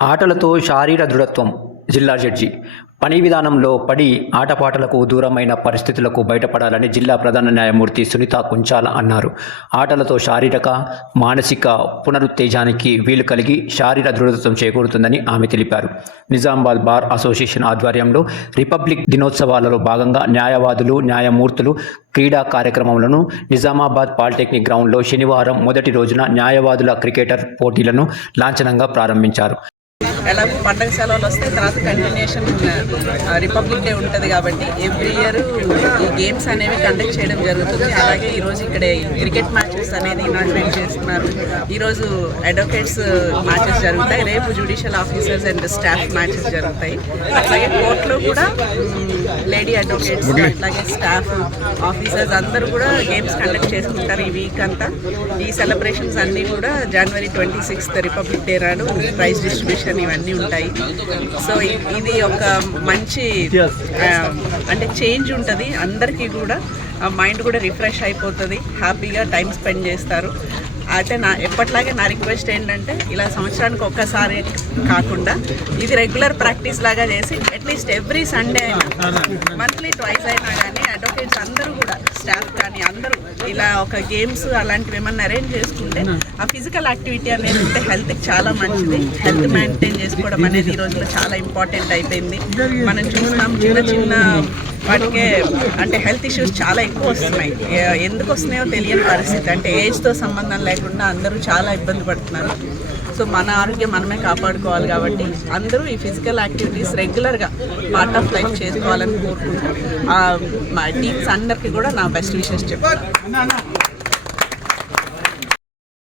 ఆటలతో శారీర దృఢత్వం జిల్లా జడ్జి. పని విధానంలో పడి ఆటపాటలకు దూరమైన పరిస్థితులకు బయటపడాలని జిల్లా ప్రధాన న్యాయమూర్తి సునీత కుంచాల అన్నారు. ఆటలతో శారీరక మానసిక పునరుత్తేజానికి వీలు కలిగి శారీర దృఢత్వం చేకూరుతుందని ఆమె తెలిపారు. నిజామాబాద్ బార్ అసోసియేషన్ ఆధ్వర్యంలో రిపబ్లిక్ దినోత్సవాలలో భాగంగా న్యాయవాదులు న్యాయమూర్తులు క్రీడా కార్యక్రమములను నిజామాబాద్ పాలిటెక్నిక్ గ్రౌండ్లో శనివారం మొదటి రోజున న్యాయవాదుల క్రికెటర్ పోటీలను లాంఛనంగా ప్రారంభించారు. ఎలాగో పండగ సెలవులు వస్తే తర్వాత కంటిన్యూషన్ రిపబ్లిక్ డే ఉంటుంది కాబట్టి ఎవ్రీ ఇయర్ ఈ గేమ్స్ అనేవి కండక్ట్ చేయడం జరుగుతుంది. అలాగే ఈరోజు ఇక్కడ క్రికెట్ మ్యాచ్ అనేది ఇనాగ్రేట్ చేస్తున్నారు. ఈరోజు అడ్వకేట్స్ మ్యాచెస్ జరుగుతాయి. రేపు judicial officers and staff matches జరుగుతాయి. అలాగే కోర్టులో కూడా లేడీ అడ్వకేట్స్ అట్లాగే స్టాఫ్ ఆఫీసర్స్ అందరూ కూడా గేమ్స్ కండక్ట్ చేసుకుంటారు ఈ వీక్ అంతా. ఈ సెలబ్రేషన్స్ అన్నీ కూడా January twenty sixth republic day నాడు ప్రైజ్ డిస్ట్రిబ్యూషన్ ఇవన్నీ ఉంటాయి. సో ఇది ఒక మంచి ఆ, అంటే చేంజ్ ఉంటుంది. అందరికీ కూడా మైండ్ కూడా రిఫ్రెష్ అయిపోతుంది హ్యాపీగా టైం స్పెండ్ చేస్తారు. అయితే నా ఎప్పట్లాగే నా రిక్వెస్ట్ ఏంటంటే ఇలా సంవత్సరానికి ఒక్కసారి కాకుండా ఇది రెగ్యులర్ ప్రాక్టీస్ లాగా చేసి అట్లీస్ట్ ఎవ్రీ సండే అయినా మంత్లీ ట్వైస్ అయినా కానీ అడ్వకేట్స్ అందరూ కూడా స్టాఫ్ కానీ అందరూ ఇలా ఒక గేమ్స్ అలాంటివి ఏమన్నా అరేంజ్ చేసుకుంటే ఆ ఫిజికల్ యాక్టివిటీ అనేది ఉంటే హెల్త్కి చాలా మంచిది. హెల్త్ మెయింటైన్ చేసుకోవడం అనేది ఈ రోజుల్లో చాలా ఇంపార్టెంట్ అయిపోయింది. మనం చూస్తున్నాం చిన్న చిన్న వాటికే అంటే హెల్త్ ఇష్యూస్ చాలా ఎక్కువ వస్తున్నాయి. ఎందుకు వస్తున్నాయో తెలియని పరిస్థితి. అంటే ఏజ్తో సంబంధం లేకుండా అందరూ చాలా ఇబ్బంది పడుతున్నారు. సో మన ఆరోగ్యం మనమే కాపాడుకోవాలి కాబట్టి అందరూ ఈ ఫిజికల్ యాక్టివిటీస్ రెగ్యులర్గా పార్ట్ ఆఫ్ లైఫ్ చేసుకోవాలని కోరుకుంటూ టీ మా అందరికీ కూడా నా బెస్ట్ విషెస్ చెప్తాను.